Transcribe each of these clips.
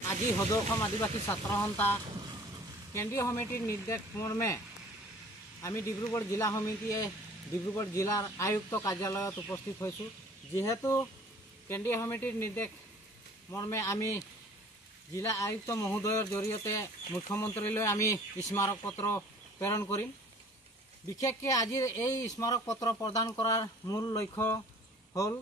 আজি সদৌ আদিবাসী ছাত্ৰ সন্থা কেন্দ্ৰীয় সমিতিৰ নিৰ্দেশ মৰ্মে আমি ডিব্ৰুগড় জিলা সমিতিয়ে ডিব্ৰুগড় জিলাৰ আয়ুক্ত কাৰ্যালয়ত উপস্থিত হৈছোঁ। যেহেতু কেন্দ্ৰীয় সমিতিৰ নিৰ্দেশ মৰ্মে আমি জিলা আয়ুক্ত মহোদয়ৰ জৰিয়তে মুখ্যমন্ত্ৰীলৈ আমি স্মাৰক পত্ৰ প্ৰেৰণ কৰিম। বিশেষকৈ আজিৰ এই স্মাৰক পত্ৰ প্ৰদান কৰাৰ মূল লক্ষ্য হ'ল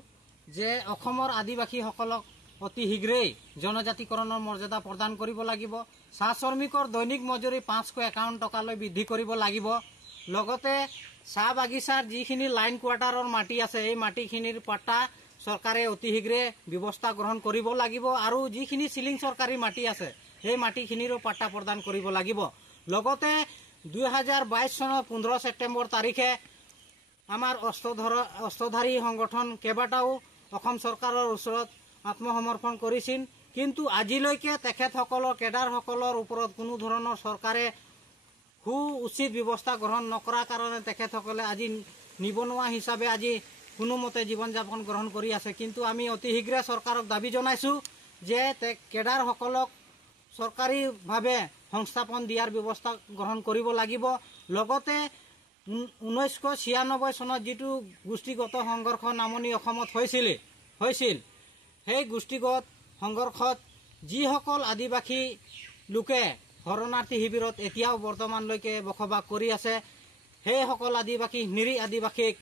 যে অসমৰ আদিবাসীসকলক অতি শীঘ্ৰেই জনজাতিকৰণৰ মৰ্যাদা প্ৰদান কৰিব লাগিব। চাহ শ্ৰমিকৰ দৈনিক মজুৰি 551 টকালৈ বৃদ্ধি কৰিব লাগিব। লগতে চাহ বাগিচাৰ যিখিনি লাইন কোৱাৰ্টাৰৰ মাটি আছে এই মাটিখিনিৰ পাট্টা চৰকাৰে অতি শীঘ্ৰে ব্যৱস্থা গ্ৰহণ কৰিব লাগিব আৰু যিখিনি চিলিং চৰকাৰী মাটি আছে সেই মাটিখিনিৰো পাট্টা প্ৰদান কৰিব লাগিব। লগতে 2022 চনৰ 15 ছেপ্টেম্বৰ তাৰিখে আমাৰ অস্ত্ৰধাৰী সংগঠন কেইবাটাও অসম চৰকাৰৰ ওচৰত আত্মসমৰ্পণ কৰিছিল, কিন্তু আজিলৈকে তেখেতসকলৰ কেডাৰসকলৰ ওপৰত কোনো ধৰণৰ চৰকাৰে উচিত ব্যৱস্থা গ্ৰহণ নকৰাৰ কাৰণে তেখেতসকলে আজি নিবনুৱা হিচাপে আজি কোনোমতে জীৱন যাপন গ্ৰহণ কৰি আছে। কিন্তু আমি অতি শীঘ্ৰে চৰকাৰক দাবী জনাইছোঁ যে কেডাৰসকলক চৰকাৰীভাৱে সংস্থাপন দিয়াৰ ব্যৱস্থা গ্ৰহণ কৰিব লাগিব। লগতে 1996 চনত যিটো গোষ্ঠীগত সংঘৰ্ষ নামনি অসমত হৈছিল সেই গোষ্ঠীগত সংঘৰ্ষত যিসকল আদিবাসী লোকে শৰণাৰ্থী শিবিৰত এতিয়াও বৰ্তমানলৈকে বসবাস কৰি আছে সেইসকল আদিবাসী নিৰীহ আদিবাসীক